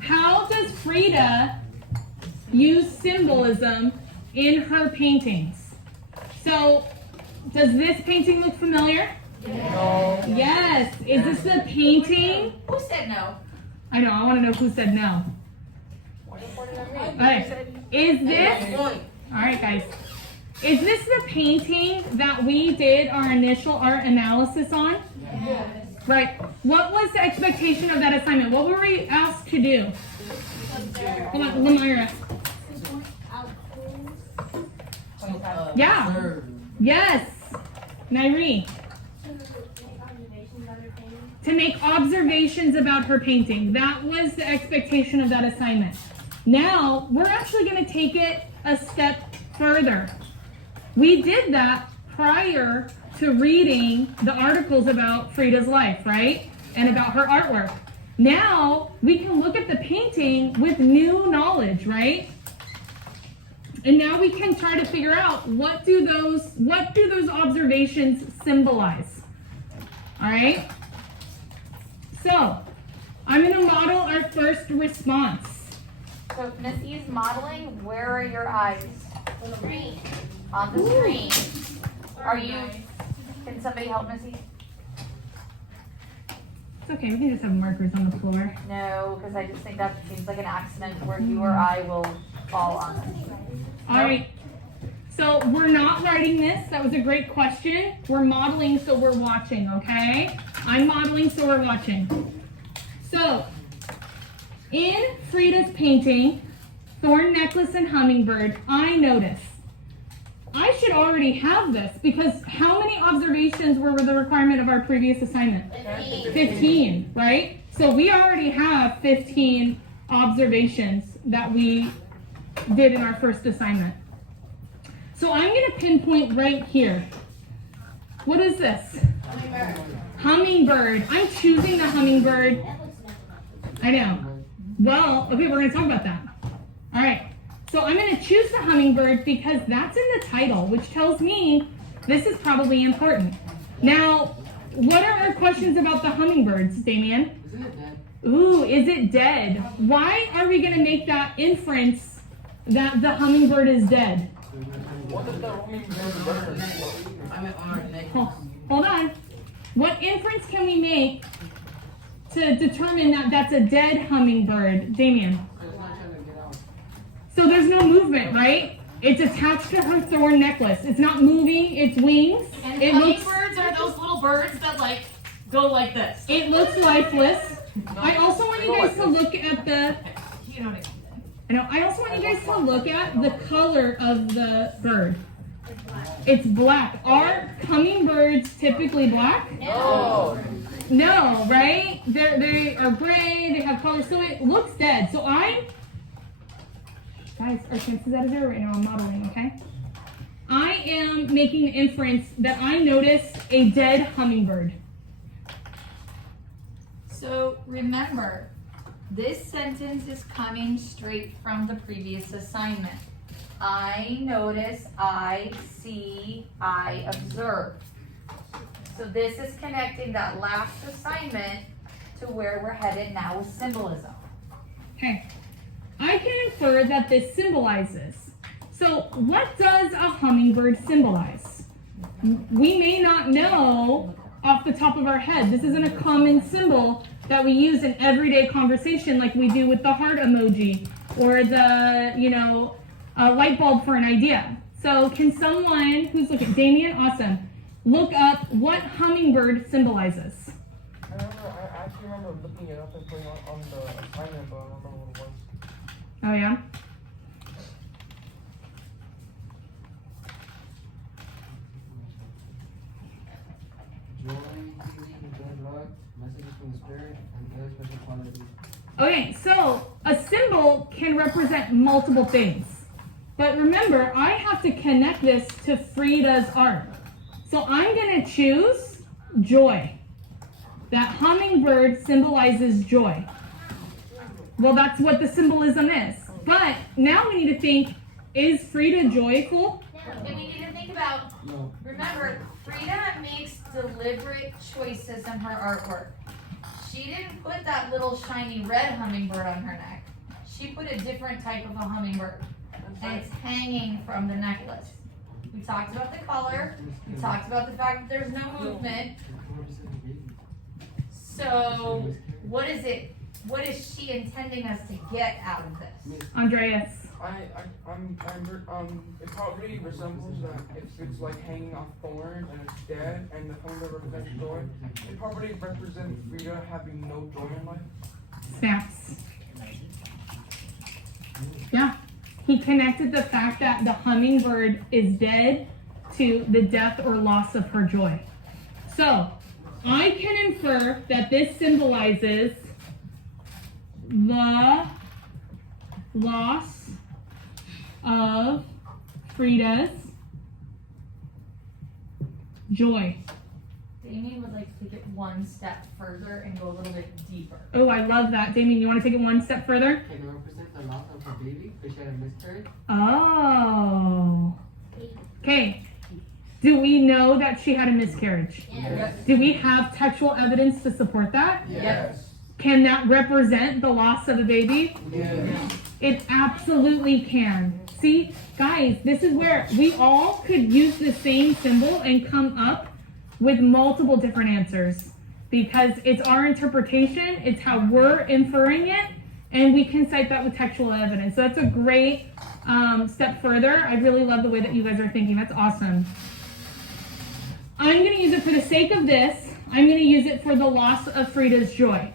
How does Frida use symbolism in her paintings? So, does this painting look familiar? No. Yes. Is this the painting? Who said no? I know, I want to know who said no. Okay. Is this, all right guys, is this the painting that we did our initial art analysis on? Yes. Right. What was the expectation of that assignment? What were we asked to do? Come on, Lemira. Yeah. Yes. Nairi. To make observations about her painting. That was the expectation of that assignment. Now, we're actually going to take it a step further. We did that prior to reading the articles about Frida's life, right? And about her artwork. Now, we can look at the painting with new knowledge, right? And now we can try to figure out what do those observations symbolize? All right? So, I'm going to model our first response. So if Missy is modeling, where are your eyes? On the screen. On the screen. Are you, can somebody help Missy? It's okay, we can just have markers on the floor. No, because I just think that seems like an accident where you or I will fall on it. All right. So we're not writing this. That was a great question. We're modeling, so we're watching, okay? I'm modeling, so we're watching. So, in Frida's painting, Thorn Necklace and Hummingbird, I notice. I should already have this because how many observations were the requirement of our previous assignment? 15, right? So we already have 15 observations that we did in our first assignment. So I'm going to pinpoint right here. What is this? Hummingbird. I'm choosing the hummingbird. I know. Well, okay, we're going to talk about that. All right. So I'm going to choose the hummingbird because that's in the title, which tells me this is probably important. Now, what are our questions about the hummingbirds, Damien? Isn't it dead? Ooh, is it dead? Why are we going to make that inference that the hummingbird is dead? What is the hummingbird reference? Hold on. What inference can we make to determine that that's a dead hummingbird, Damien? So there's no movement, right? It's attached to her thorn necklace. It's not moving its wings. And It hummingbirds are those little birds that like go like this. It looks lifeless. I also want you guys to look at the. You know what I know. I also want you guys to look at the color of the bird. It's black. Are hummingbirds typically black? No. No, right? They are gray. They have color, so it looks dead. So guys, our chances out of 0 right now. I'm modeling, okay? I am making an inference that I noticed a dead hummingbird. So remember, this sentence is coming straight from the previous assignment. I notice, I see, I observe. So this is connecting that last assignment to where we're headed now with symbolism. Okay. I can infer that this symbolizes. So what does a hummingbird symbolize? We may not know off the top of our head. This isn't a common symbol that we use in everyday conversation like we do with the heart emoji or the, light bulb for an idea. So can someone who's looking, Damien, awesome, look up what hummingbird symbolizes? I actually remember looking it up and putting it on the assignment, but I don't remember what it was. Oh yeah? Messages from the spirit, and other special qualities. Okay, so a symbol can represent multiple things. But remember, I have to connect this to Frida's art. So I'm going to choose joy. That hummingbird symbolizes joy. Well, that's what the symbolism is. But now we need to think, is Frida joyful? And we need to think about, remember, Frida makes deliberate choices in her artwork. she didn't put that little shiny red hummingbird on her neck. She put a different type of a hummingbird, and it's hanging from the necklace. We talked about the color. We talked about the fact that there's no movement. So, what is it? What is she intending us to get out of this? Andreas. It probably resembles that if it's like hanging off thorns and it's dead and the hummingbird represents joy, it probably represents Frida having no joy in life. Snaps. Yeah. He connected the fact that the hummingbird is dead to the death or loss of her joy. So, I can infer that this symbolizes the loss of Frida's joy. Damien would like to take it one step further and go a little bit deeper. Oh, I love that. Damien, you want to take it one step further? Can it represent the loss of her baby if she had a miscarriage? Oh. Okay. Do we know that she had a miscarriage? Yes. Do we have textual evidence to support that? Yes. Can that represent the loss of a baby? Yes. It absolutely can. See, guys, this is where we all could use the same symbol and come up with multiple different answers because it's our interpretation, it's how we're inferring it, and we can cite that with textual evidence. So that's a great step further. I really love the way that you guys are thinking. That's awesome. I'm going to use it for the sake of this. I'm going to use it for the loss of Frida's joy.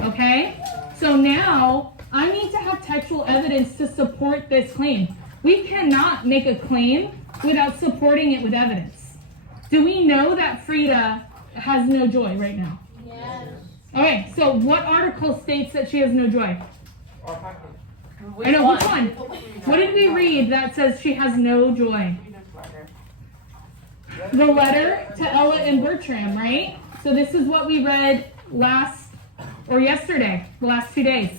Okay? So now I need to have textual evidence to support this claim. We cannot make a claim without supporting it with evidence. Do we know that Frida has no joy right now? Yes. Okay, so what article states that she has no joy? Our packet. I know, which one? What did we read that says she has no joy? The letter to Ella and Bertram, right? So this is what we read yesterday, the last 2 days.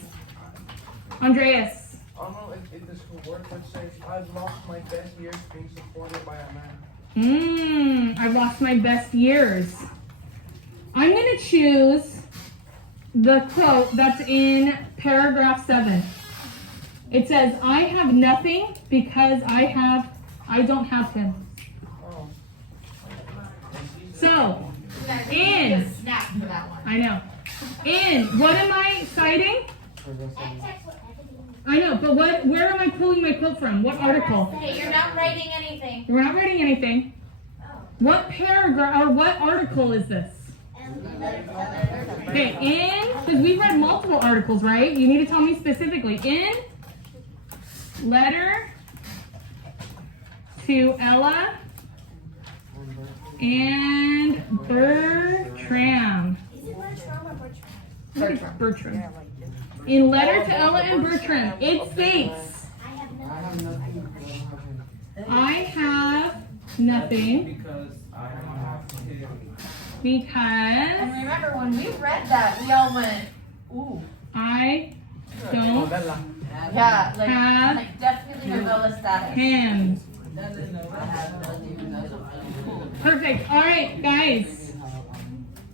Andreas. I don't know if this could work, but say, I've lost my best years being supported by a man. I've lost my best years. I'm going to choose the quote that's in paragraph 7. It says, I have nothing because I don't have him. Oh. So, In. Snap for that one. I know. What am I citing? I know, but where am I pulling my quote from? What article? Hey, you're not writing anything. We're not writing anything. What paragraph or what article is this? Okay, because we've read multiple articles, right? You need to tell me specifically. In letter to Ella and Bertram. Is it Bertram or Bertram? I think it's Bertram. In letter to Ella and Bertram, it states, I have I have nothing. nothing because I don't have him. I have nothing Because I don't have to. because And remember, when we read that, we all went, ooh. I don't Yeah, Have like definitely novella status. him. I have nothing because of him. Perfect. All right, guys.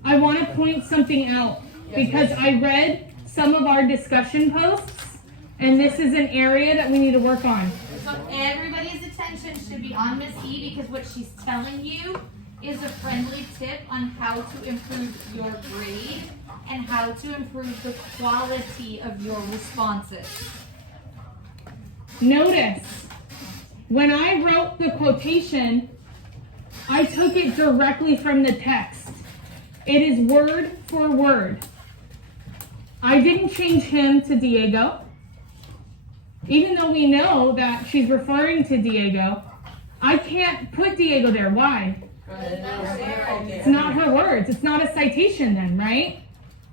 I want to point something out because I read some of our discussion posts, and this is an area that we need to work on. So everybody's attention should be on Miss E because what she's telling you is a friendly tip on how to improve your grade and how to improve the quality of your responses. Notice, when I wrote the quotation, I took it directly from the text. It is word for word. I didn't change him to Diego. Even though we know that she's referring to Diego, I can't put Diego there. Why? It's not her words. It's not a citation then, right?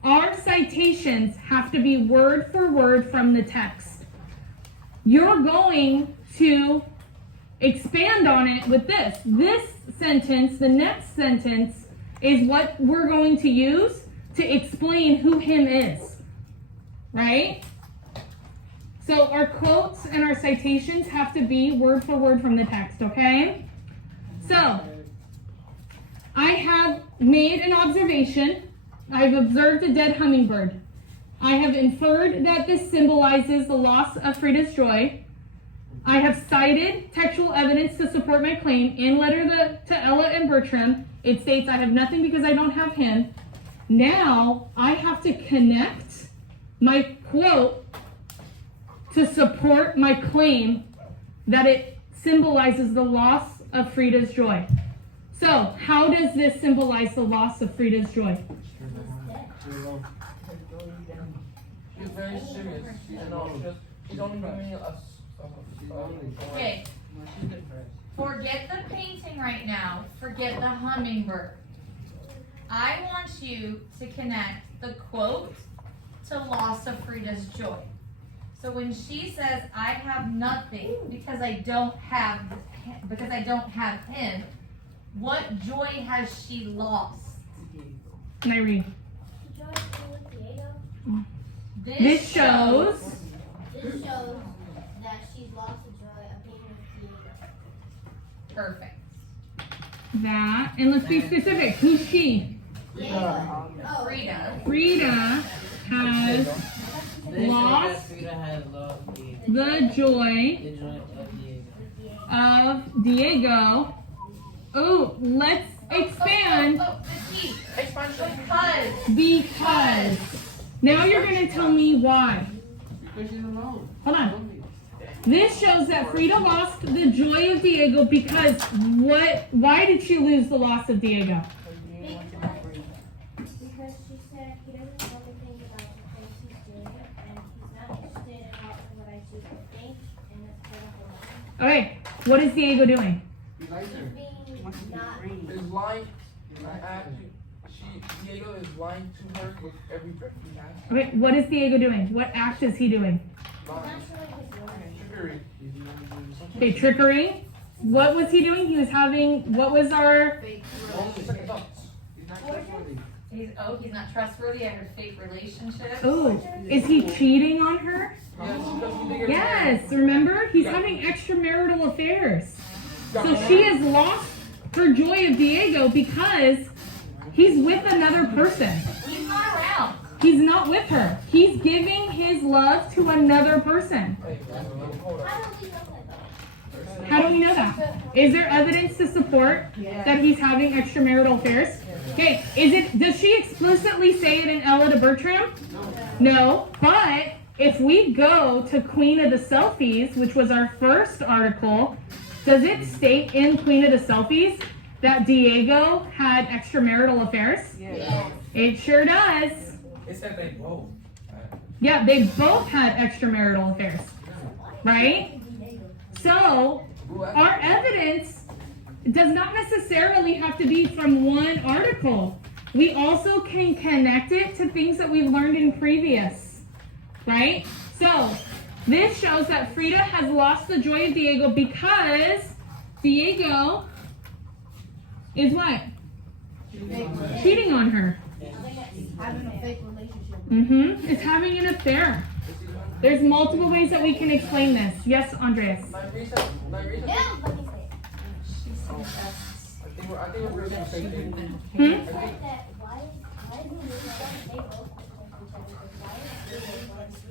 Our citations have to be word for word from the text. You're going to expand on it with this. This sentence, the next sentence, is what we're going to use to explain who him is, right? So our quotes and our citations have to be word for word from the text, okay? So, I have made an observation I've observed a dead hummingbird. I have inferred that this symbolizes the loss of Frida's joy. I have cited textual evidence to support my claim. In letter to Ella and Bertram, it states I have nothing because I don't have him. Now I have to connect my quote to support my claim that it symbolizes the loss of Frida's joy. So, how does this symbolize the loss of Frida's joy? She's very serious. She's only giving me a Okay, forget the painting right now. Forget the hummingbird. I want you to connect the quote to loss of Frida's joy. So when she says, I have nothing because I don't have him, what joy has she lost? Can I read? Joy with Diego. This shows This shows that she's lost the joy of being with Diego. Perfect. that, and let's be specific. Who's she? Diego. Oh. Frida. Frida has lost Frida has lost the joy the joy of of Diego. Diego. Oh, let's expand The key. expansion. because now you're going to tell me why. Because she's alone. Hold on. This shows that Frida lost the joy of Diego because why did she lose the loss of Diego? Because she said he doesn't know anything about the things he's doing, and he's not interested in what I do or think, and that's kind of a Okay, what is Diego doing? He likes her. being not. Is lying. Diego is lying to her with every breath he has. Okay, what is Diego doing? What act is he doing? Lying. That's really his word. Trickery. Okay, trickery. What was he doing? He was having, what was our, Second thoughts. He's not trustworthy. He's not trustworthy. I heard fake relationships. oh, is he cheating on her? Yes, because we think Yes, remember? He's having extramarital affairs. So she has lost her joy of Diego because he's with another person. He's not around. He's not with her. He's giving his love to another person. Hold on. How do we know that? How do we know that? Is there evidence to support that he's having extramarital affairs? Okay, does she explicitly say it in Ella to Bertram? No, but if we go to Queen of the Selfies, which was our first article, does it state in Queen of the Selfies that Diego had extramarital affairs? Yeah. It sure does. It said they both. Yeah, they both had extramarital affairs, right? So, our evidence does not necessarily have to be from one article. We also can connect it to things that we've learned in previous, right? So, this shows that Frida has lost the joy of Diego because Diego is what? Cheating on her. Having a fake relationship. It's having an affair. There's multiple ways that we can explain this. Yes, Andreas. My reason. Yeah, let me say it. I think we're saying the same thing. Hmm? He said that why is he losing they both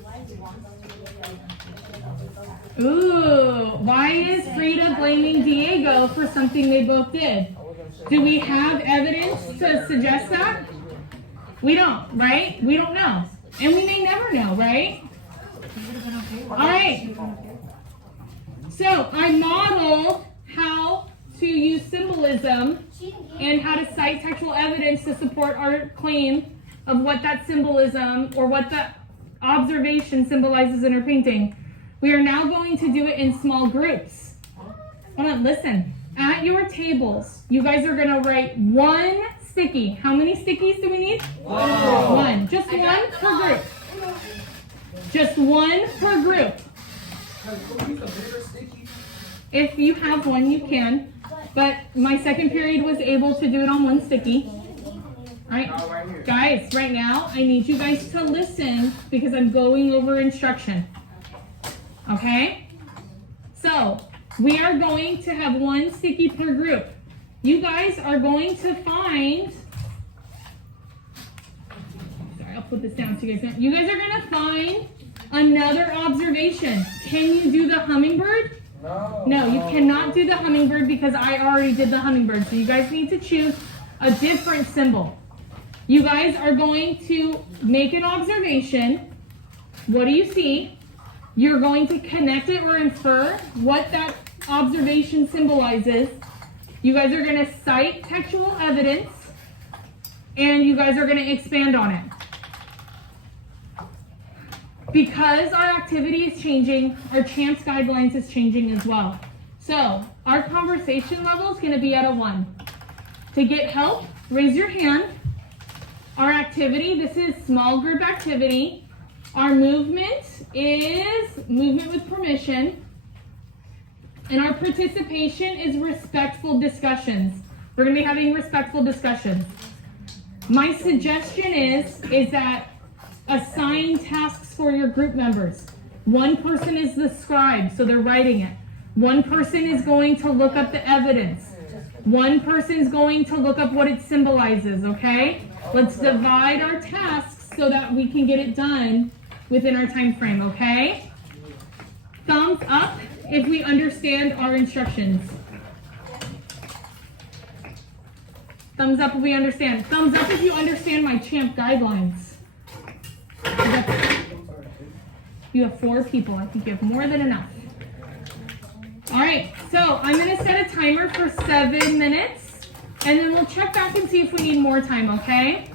why is he walking Ooh, why is Frida blaming Diego for something they both did? I was gonna say. Do we have evidence to suggest that? We don't, right? We don't know. And we may never know, right? Alright. So, I modeled how to use symbolism and how to cite textual evidence to support our claim of what that symbolism or what that observation symbolizes in our painting. We are now going to do it in small groups. Hold on, listen. At your tables, you guys are going to write one sticky. How many stickies do we need? One. Just one per group. Just one per group. If you have one, you can. But my second period was able to do it on one sticky. Alright, guys, right now, I need you guys to listen because I'm going over instruction. Okay? So, we are going to have one sticky per group. You guys are going to find put this down so you guys know. You guys are gonna find another observation. Can you do the hummingbird? No. No, you cannot do the hummingbird because I already did the hummingbird. So you guys need to choose a different symbol. You guys are going to make an observation. What do you see? You're going to connect it or infer what that observation symbolizes. You guys are going to cite textual evidence, and you guys are going to expand on it. Because our activity is changing, our CHAMPS guidelines is changing as well. So our conversation level is going to be at a 1. To get help, raise your hand. Our activity, this is small group activity. Our movement is movement with permission. And our participation is respectful discussions. We're going to be having respectful discussions. My suggestion is that assign tasks for your group members. One person is the scribe, so they're writing it. One person is going to look up the evidence. One person is going to look up what it symbolizes, okay? Let's divide our tasks so that we can get it done within our time frame, okay? Thumbs up if we understand our instructions. Thumbs up if we understand. Thumbs up if you understand my CHAMP guidelines. You have 4 people. I think you have more than enough. All right, so I'm going to set a timer for 7 minutes, and then we'll check back and see if we need more time, okay?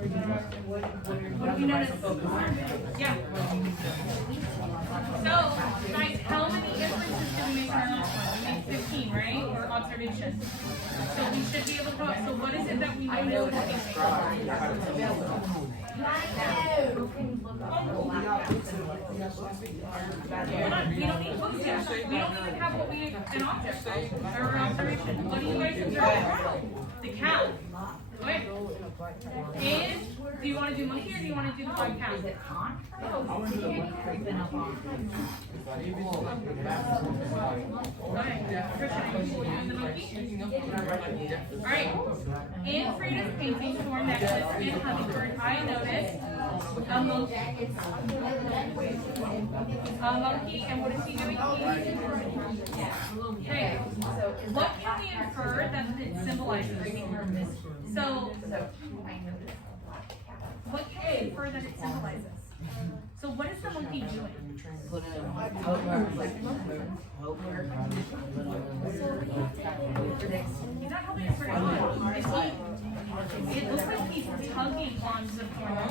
What do you notice? Yeah. So, guys, how many inferences did we make in our last one? We made 15, right? Or observations. So we should be able to come up. So what is it that we noticed? Hold on, we don't need clues yet. We don't even have what we an object or an observation. What do you guys observe? The cow. Okay. And do you want to do monkey or do you want to do the white cow? Okay. Christian, are you doing the monkey? Alright. In Frida's painting, Thorn Necklace and Hummingbird, I noticed a monkey. And what is he doing? Okay. What can we infer that it symbolizes? So, what can we infer that it symbolizes? So what is the monkey doing? He's not helping us very much. It looks like he's tugging on the corner.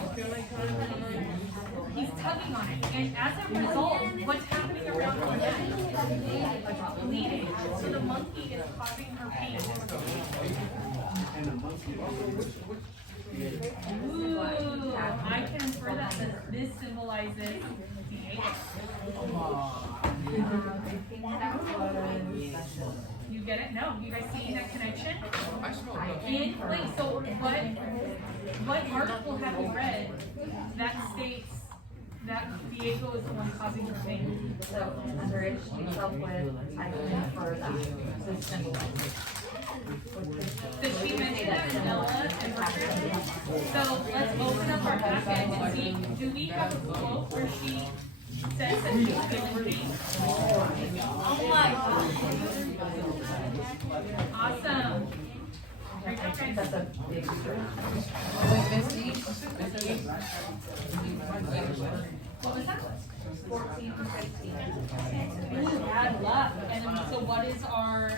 He's tugging on it. And as a result, what's happening around her neck? Bleeding. So the monkey is causing her pain. Ooh, I can infer that this symbolizes Diego. You get it? No, you guys see that connection? Wait, so what article have you read that states that Diego is the one causing her pain? So, under it, you help with, I can infer that this symbolizes. Did she mention that in Noah and Bertrand? So let's open up our back end and see, do we have a quote where she says that she's feeling pain? Oh my God. Awesome. Great job, guys. That's a big stretch. What was that? 14 to 16. Ooh, bad luck. And then, so what is our,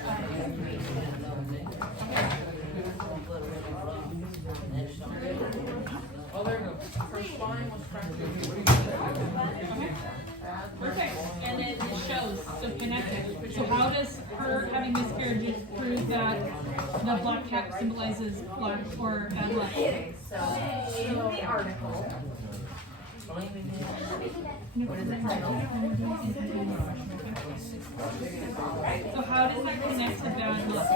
Oh, there you go. Her spine was fractured. perfect. And then it shows, so connected. So how does her having miscarriages prove that the black cat symbolizes black or bad luck? So, in the article, what is it titled? So how does that connect to bad luck?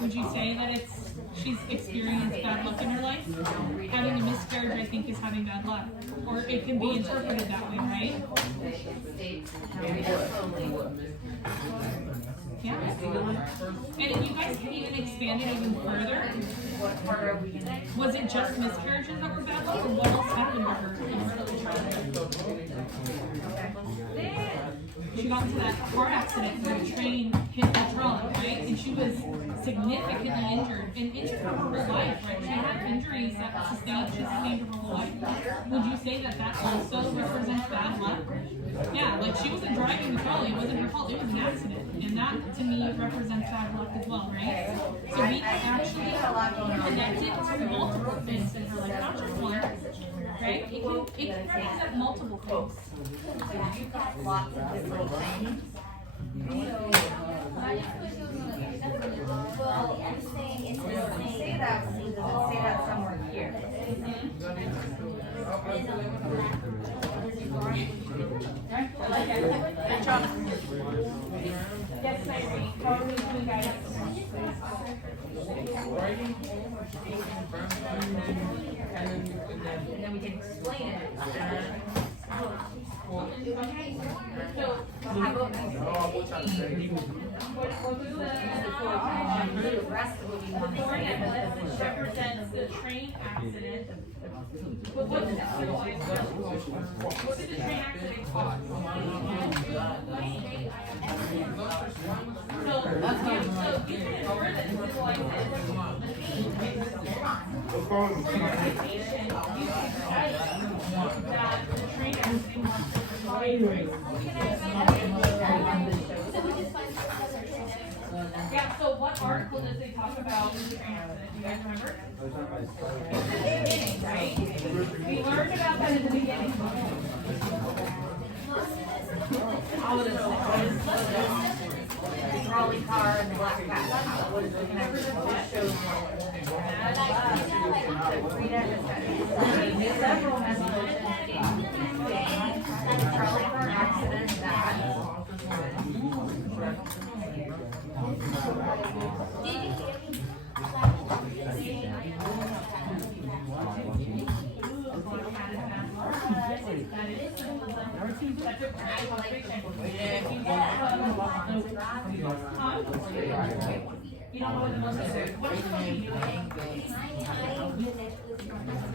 Would you say that it's she's experienced bad luck in her life. Having a miscarriage, I think, is having bad luck. Or it can be interpreted that way, right? Yeah. And if you guys can even expand it even further, was it just miscarriages that were bad luck, or what else happened to her? She got into that car accident where the train hit the trunk, right? And she was significantly injured, and injured her whole life, right? She had injuries that sustained her whole life. Would you say that that also represents bad luck? Yeah, like she wasn't driving the trolley, it wasn't her fault, it was an accident. And that, to me, represents bad luck as well, right? So we actually connected to multiple things in her life, not just one, right? It can represent multiple things. You've got lots of different things. Well, I'm saying it's the Say same. that, say that somewhere here. Yes, Irene, how are we doing, guys? Writing home or speaking and And then we can explain it. So, How about the rest of what you want to say? represents the train accident. But what did it symbolize? What did the train accident cause? So you can infer that it symbolizes that the train accident was yeah, so what article does it talk about in the train accident? Do you guys remember? Right? We learned about that in the beginning. Trolley car and the black cat. What is the connection? It shows Frida has got several messages. Trolley car accident, that. You don't know what the most is. What are you supposed to be doing?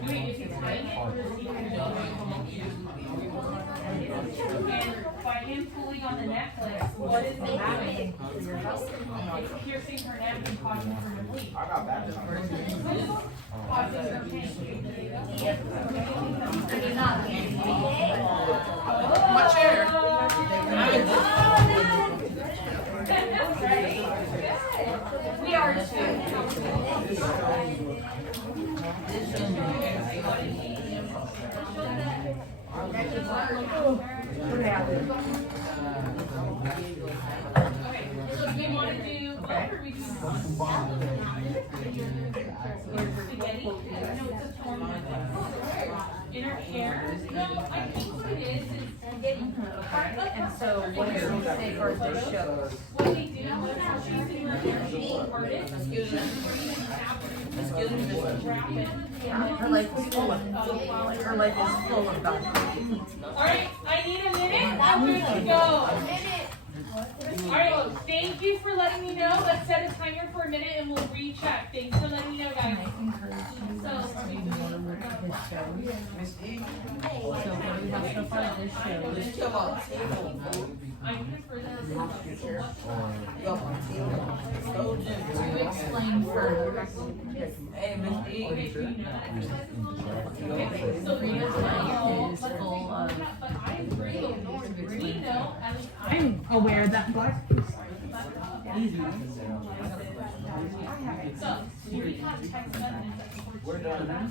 Doing if you're tying it or is he going to go? And by him pulling on the necklace, what is it doing? It's piercing her neck and causing her to bleed. Causing her pain. I mean, not pain, my chair. we are too. Okay, so do we want to do both or we do one? Spaghetti? No, it's a form of in her hair. No, I think what it is part of And so what does it say for this show? what we do is she's in her hair, she's parted. Her life is full of, God. Alright, I need a minute. I'm good to go. Alright, thank you for letting me know. Let's set a timer for a minute and we'll recheck. Thanks for letting me know, guys. So I prefer that. To explain further. Okay, so we know, but I agree. We know, at least I'm aware that black. So, we have text messages. We're done.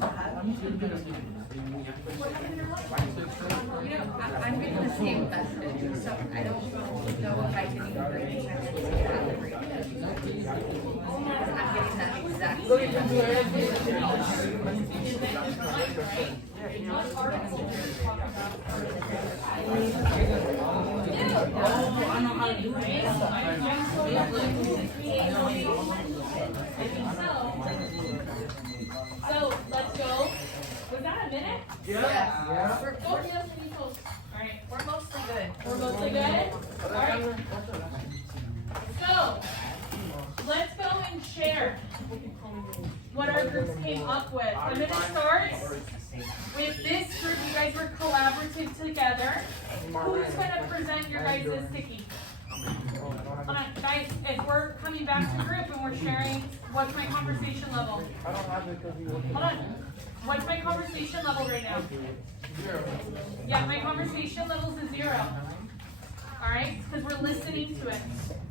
I'm getting the same message, so I don't know if I can even read it. I'm getting that exact same I think so. a minute? Yeah. Alright, We're mostly good. we're mostly good? Alright, so, let's go and share what our groups came up with. I'm gonna start with this group. You guys were collaborative together. Who's gonna present your guys' sticky? Hold on, guys, if we're coming back to group and we're sharing, what's my conversation level? I don't have it because we looked Hold on. What's my conversation level right now? 0. Yeah, my conversation level's a 0. Alright, because we're listening to it.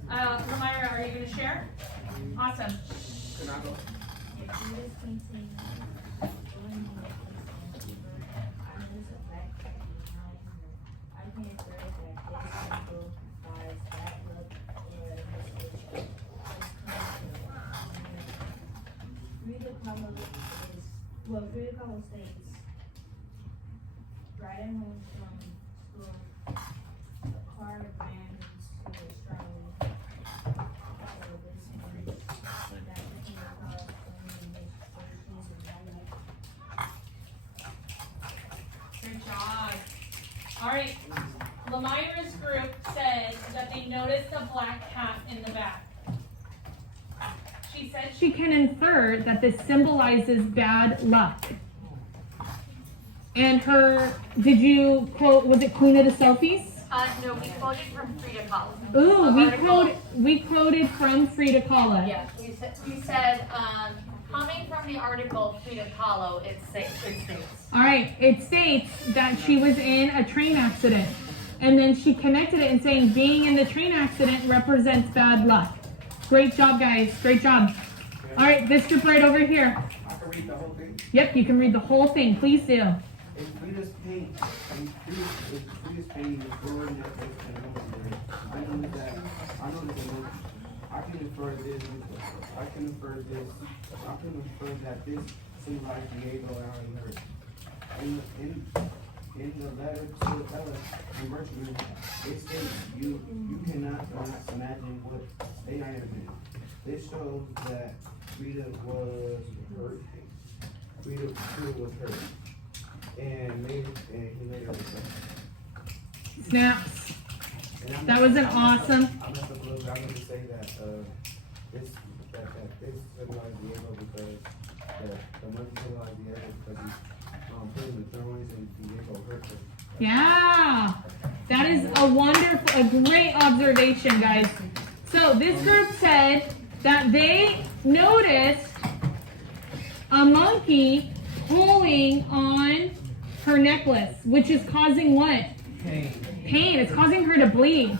Lamira, are you gonna share? Awesome. Frida Kahlo states, right and home from school, a car ran into a strongly follow this and so that the car Good job. Alright, Lamira's group said that they noticed a black cat in the back. She said she can infer that this symbolizes bad luck. And did you quote, was it Queen of the Selfies? No, we quoted from Frida Kahlo. Ooh, we quoted from Frida Kahlo. Yeah, we said, coming from the article Frida Kahlo, it states. Alright, it states that she was in a train accident. And then she connected it and saying being in the train accident represents bad luck. Great job, guys. Great job. Alright, this group right over here. I can read the whole thing. Yep, you can read the whole thing. Please do. In Frida's paint, Frida's painting is drawing that I know that I can infer this, I can infer that this symbolizes Diego and I already heard. In the letter to Ella in Birchman, it states you cannot imagine what they might have been. This shows that Frida was hurt. Frida was hurt. And he made her recover. Snaps. That was an awesome. I messed up a little bit. I meant to say that this symbolizes Diego because the monkey symbolizes Diego because he's putting the thorns and Diego hurt her. Yeah. That is a great observation, guys. So this group said that they noticed a monkey pulling on her necklace, which is causing what? Pain. It's causing her to bleed.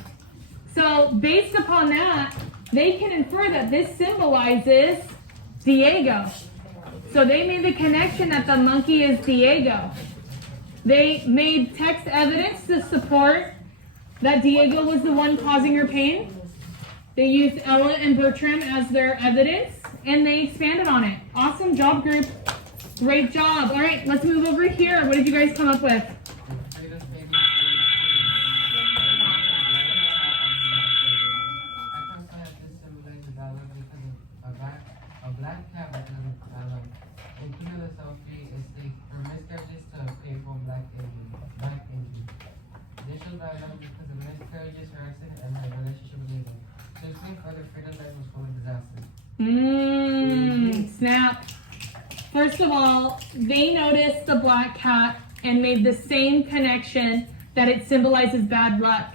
So based upon that, they can infer that this symbolizes Diego. So they made the connection that the monkey is Diego. They made text evidence to support that Diego was the one causing her pain. They used Ella and Bertram as their evidence, and they expanded on it. Awesome job, group. Great job. All right, let's move over here. What did you guys come up with? A black cat represents balance. Including the selfie is the for miscarriages to pay for black injury. This shows that love because of miscarriages, her accident, and her relationship with Diego. To explain further, Frida's life was full of disaster. Snap. First of all, they noticed the black cat and made the same connection that it symbolizes bad luck.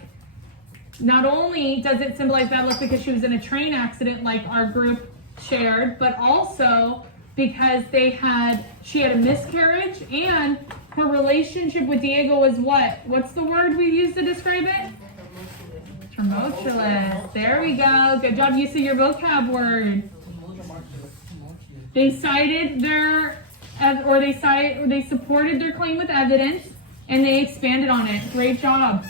Not only does it symbolize bad luck because she was in a train accident like our group shared, but also because she had a miscarriage and her relationship with Diego was what? What's the word we use to describe it? Tumultuous. There we go. Good job using your vocab word. They cited they supported their claim with evidence and they expanded on it. Great job.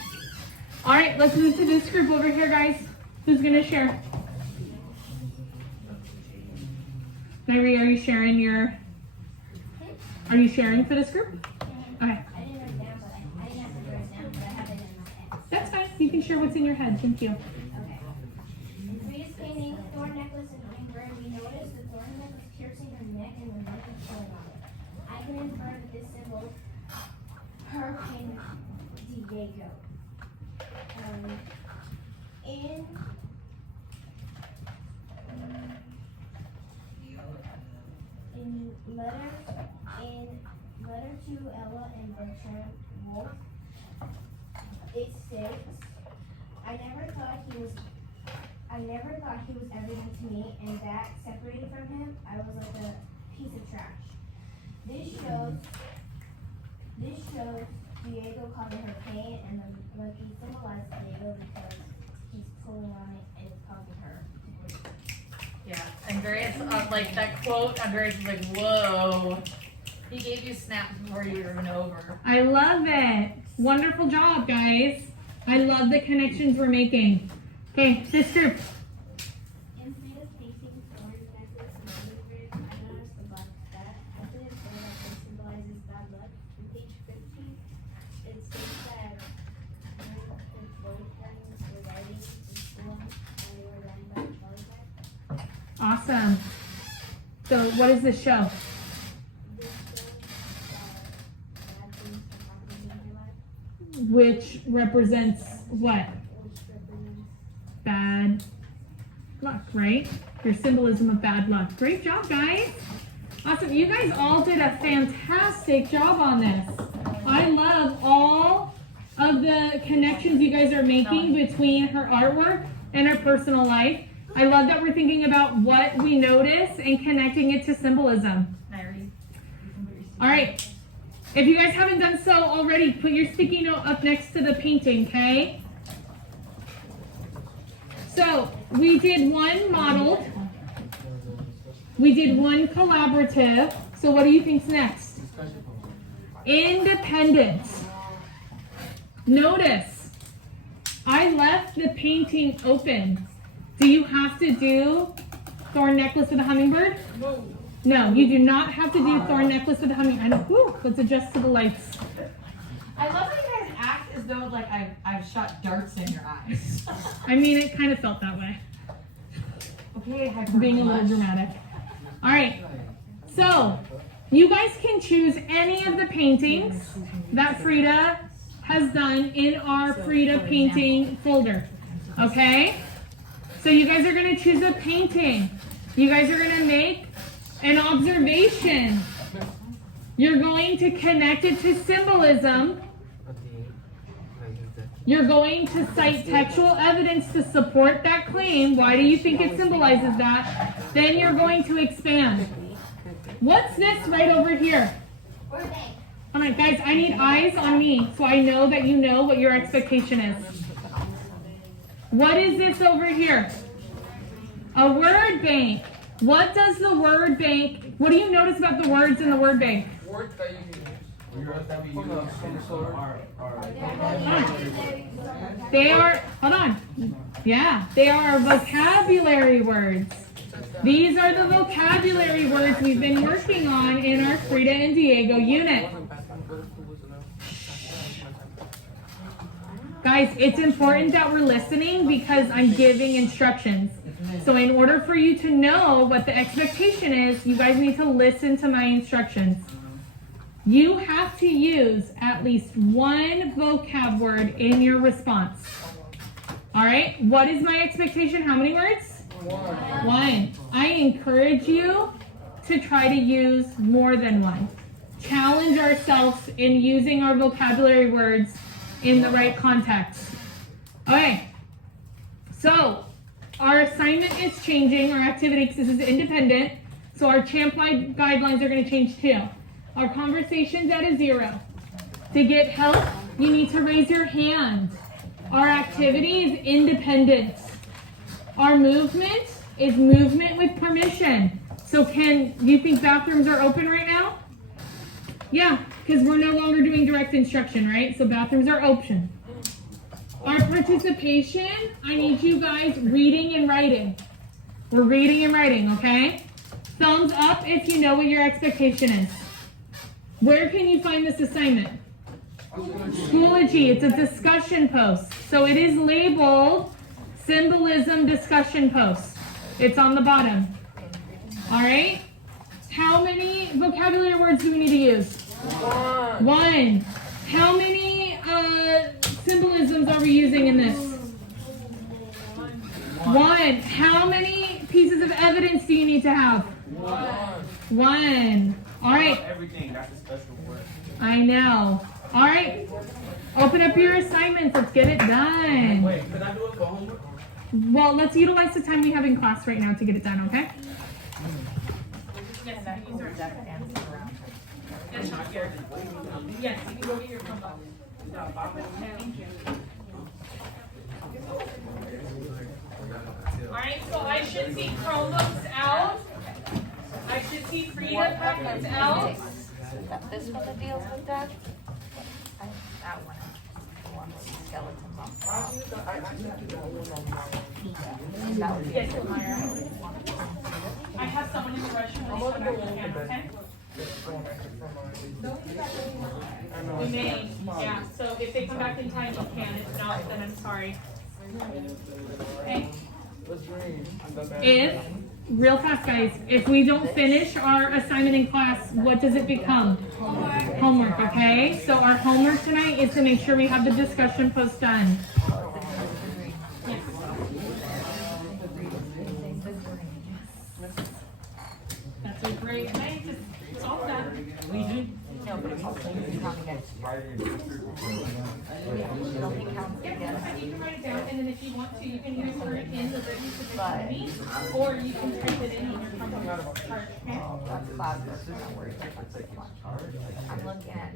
All right, let's move to this group over here, guys. Who's gonna share? Nairi, are you sharing for this group? Okay. I didn't write it down, but I didn't have to write it down, but I have it in my head. That's fine. You can share what's in your head. Thank you. Okay. In Frida's painting, thorn necklace and amber, we noticed the thorn necklace piercing her neck and the knife was pulling on it. I can infer that this symbol, Hurricane Diego. In letter to Ella and Bertrand Wolf, it states, I never thought he was everything to me, and that separated from him, I was like a piece of trash. This shows Diego causing her pain, and the monkey symbolizes Diego because he's pulling on it and it's causing her. Yeah, Andreas, like that quote, Andreas was like, whoa. He gave you snaps before you were even over. I love it. Wonderful job, guys. I love the connections we're making. Okay, sister. In Frida's painting, orange necklace and hummingbird, I noticed the black bat. I can infer that this symbolizes bad luck. On page 15, it states that during the boyfriends were writing in school and they were writing by the polygraph. Awesome. So what does this show? This shows bad things are happening in your life, Which represents what? which represents Bad luck, right? Your symbolism of bad luck. Great job, guys. Awesome. You guys all did a fantastic job on this. I love all of the connections you guys are making between her artwork and her personal life. I love that we're thinking about what we notice and connecting it to symbolism. All right. If you guys haven't done so already, put your sticky note up next to the painting, okay? So, we did one modeled. We did one collaborative. So what do you think's next? Independent. Notice, I left the painting open. Do you have to do thorn necklace with a hummingbird? No, you do not have to do thorn necklace with a hummingbird. I know. Whew, let's adjust to the lights. I love how you guys act as though like I've shot darts in your eyes. I mean, it kind of felt that way. Okay, I'm being a little dramatic. All right. So, you guys can choose any of the paintings that Frida has done in our Frida painting folder. Okay? So you guys are going to choose a painting. You guys are going to make an observation. You're going to connect it to symbolism. You're going to cite textual evidence to support that claim. Why do you think it symbolizes that? Then you're going to expand. What's this right over here? Where are they? All right, guys, I need eyes on me so I know that you know what your expectation is. What is this over here? A word bank. What does the word bank, what do you notice about the words in the word bank? Words that you can use. Words that we use They are, hold on. Yeah, they are vocabulary words. These are the vocabulary words we've been working on in our Frida and Diego unit. Guys, it's important that we're listening because I'm giving instructions. So in order for you to know what the expectation is, you guys need to listen to my instructions. You have to use at least one vocab word in your response. All right, what is my expectation? How many words? One. I encourage you to try to use more than one. Challenge ourselves in using our vocabulary words in the right context. Okay, so our assignment is changing, our activity, because this is independent, so our champ guidelines are going to change too. Our conversation's at a 0. To get help, you need to raise your hand. Our activity is independent. Our movement is movement with permission. So do you think bathrooms are open right now? Yeah, because we're no longer doing direct instruction, right? So bathrooms are open. Our participation, I need you guys reading and writing. We're reading and writing, okay? Thumbs up if you know what your expectation is. Where can you find this assignment? Schoology, it's a discussion post. So it is labeled Symbolism Discussion Post. It's on the bottom. All right? How many vocabulary words do we need to use? One. How many symbolisms are we using in this? One. How many pieces of evidence do you need to have? One. All right. Everything, that's a special word. I know. All right. Open up your assignments. Let's get it done. Wait, can I do it for homework? Well, let's utilize the time we have in class right now to get it done, okay? Yes, you can use our Yes, not here. Yes, you can go get your Chromebook. Thank you. Alright, so I should see Chromebooks out. I should see Frida packets out. Got this one that deals with that. That one. The one with the skeleton box. Yes, I have someone in the restroom when they come back to the camera, okay? We may, yeah, so if they come back in time, you can. If not, then I'm sorry. Okay? If, real fast guys, if we don't finish our assignment in class, what does it become? Homework, okay? So our homework tonight is to make sure we have the discussion post done. Yes. That's a great way to, it's all done. No, but it's also counting it. Yep, that's fine. You can write it down, and then if you want to, you can use word in the written position, or you can type it in on your Chromebook chart, okay? That's classwork, I'm not worried about this one. I'm looking at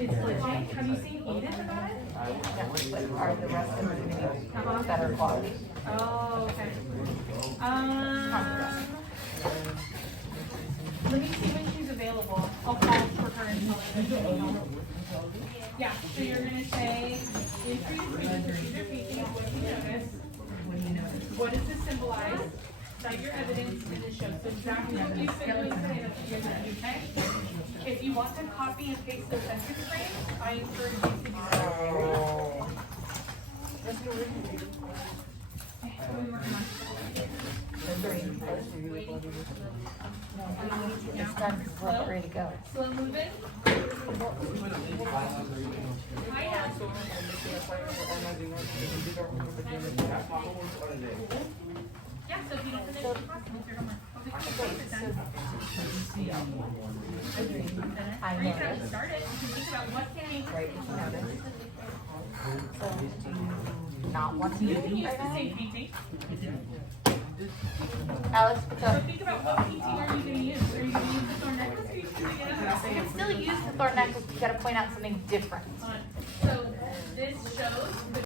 It's legit. Have you seen Edith about it? but are the rest of them gonna be better quality? Oh, okay. Let me see when she's available. I'll call for her and tell her that she'll be home. Yeah, so you're gonna say, in procedure speaking, what do you notice? What does this symbolize? Cite your evidence in this show. So exactly what you said, that's what you're gonna do, okay? If you want to copy and paste the sentence frame, I encourage you to do that. Okay, what are we working on? It's done because we're ready to go. Slow moving. I am. Yeah, so if you don't finish the class, it's your homework. Okay, it's done. I Or you can noticed. start it. You can think about what can Right, you noticed. So do you not want to you use can use right the now? same painting. Alex, So think about what painting are you going to use? Are you going to use the thorn necklace or are you using it you can still use the thorn necklace, but you gotta point out something different. So this shows the